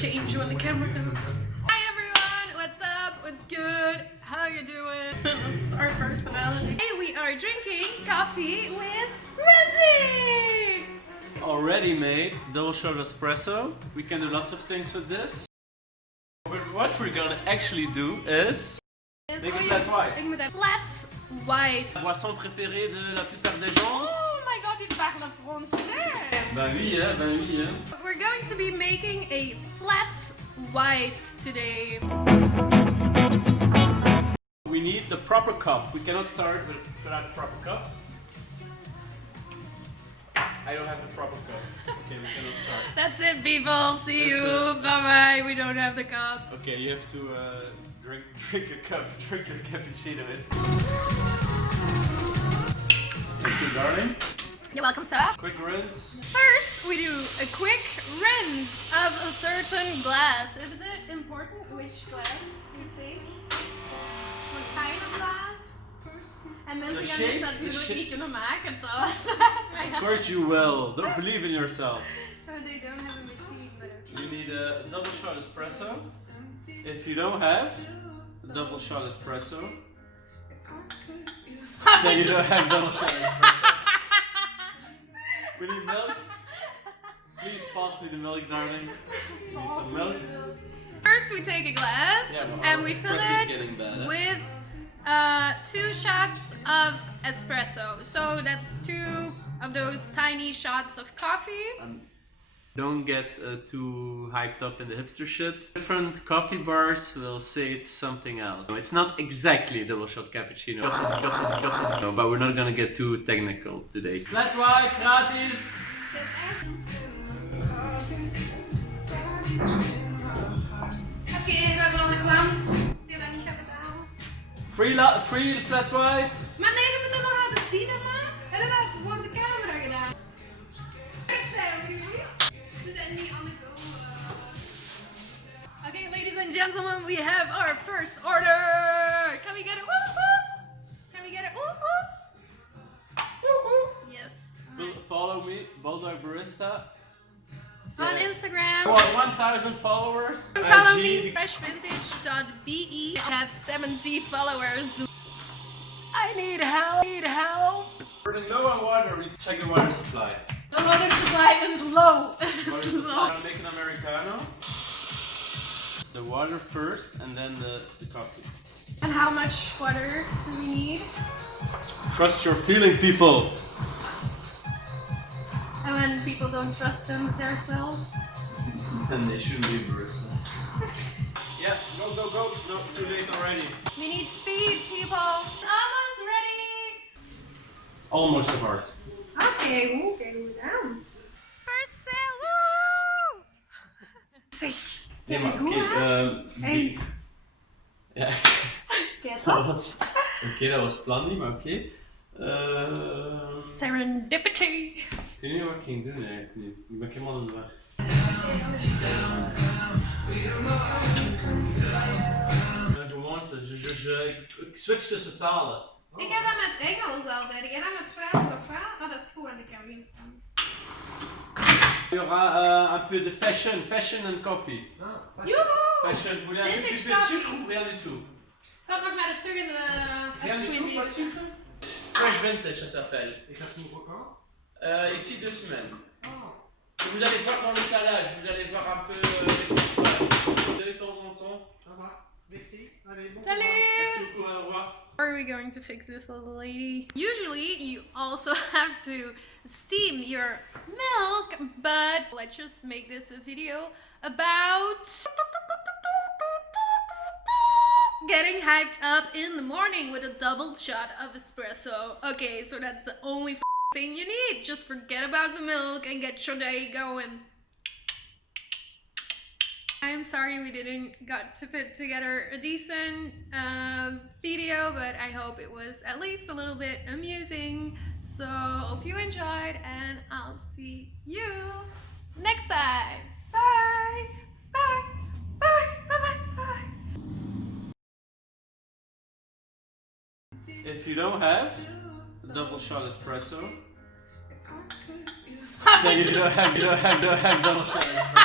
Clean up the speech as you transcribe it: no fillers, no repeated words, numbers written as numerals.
change when the camera comes. Hi everyone, what's up? What's good? How you doing? Let's start personality. Hey, we are drinking coffee with Lindsay! Already made double shot espresso. We can do lots of things with this. But what we're gonna actually do is make it flat white. Ik moet flat white. Boisson préférée de la plupart des gens. Oh my god, il parle français! Ben oui, hein, ben oui, hein. We're going to be making a flat white today. We need the proper cup. We cannot start without the proper cup. I don't have the proper cup. Okay, we cannot start. That's it, people. See you. Bye bye. We don't have the cup. Okay, you have to drink a cup, drink your cappuccino in. Thank you, darling. You're welcome, sir. Quick rinse. First, we do a quick rinse of a certain glass. Is it important which glass you take? What kind of glass? En mensen gaan dit natuurlijk niet kunnen maken, toch? Of course you will. Don't believe in yourself. Oh, they don't have a machine, but okay. You need a double shot espresso. If you don't have a double shot espresso, then you don't have double shot espresso. We need milk. Please pass me the milk, darling. We need some milk. First, we take a glass and we fill it with 2 shots of espresso. So that's 2 of those tiny shots of coffee. Don't get too hyped up in the hipster shit. Different coffee bars will say it's something else. No, it's not exactly double shot cappuccino. No, but we're not gonna get too technical today. Flat white, gratis! Oké, we hebben al een klant die dat niet gaat betalen. Free flat white! Maar nee, dat moet je nog laten zien, man. En dat had het voor de camera gedaan. Kijk, zijn we jullie? We zijn niet on the go. Okay, ladies and gentlemen, we have our first order. Can we get it? Woo-hoo? Can we get it? Woo-hoo? Woo-hoo? Yes. Follow me, Bulldog Barista. On Instagram. 1,000 followers. Follow me, freshvintage.be. I have 70 followers. I need help. We're running low on water. We check the water supply. The water supply is low. Water supply. I'm gonna make an Americano. The water first and then the coffee. And how much water do we need? Trust your feeling, people. And when people don't trust themselves? Then they shouldn't be barista. Yeah, go. No, too late already. We need speed, people. Almost ready. It's almost a heart. Okay, we're down. First sale, woo! Zeg. Nee, maar oké. Hey. Ja. Dat was het plan niet, maar oké. Serendipity. Ik weet niet wat ik ging doen eigenlijk niet. Ik ben helemaal in de war. Ik switch tussen talen. Ik heb dat met Engels altijd. Ik heb dat met Frans of Frans. Oh, dat is goed, want ik heb geen Frans. Il y aura un peu de fashion and coffee. Joehoe! Fashion, vous voulez un peu plus de sucre ou rien du tout? Gaat nog maar eens terug in de Rien du tout, pas de sucre? Fresh Vintage, ça s'appelle. Et ça s'ouvre quand? Ici 2 semaines. Vous allez voir dans le calage, vous allez voir un peu ce qui se passe. De temps en temps. Ça va. Merci. Allez, bon Salut! Merci beaucoup, au revoir. How are we going to fix this little lady? Usually you also have to steam your milk, but let's just make this a video about getting hyped up in the morning with a double shot of espresso. Okay, so that's the only thing you need. Just forget about the milk and get your day going. I'm sorry we didn't got to put together a decent video, but I hope it was at least a little bit amusing. So hope you enjoyed, and I'll see you next time. Bye! Bye! Bye! Bye! Bye! If you don't have a double shot espresso, then you don't have double shot espresso.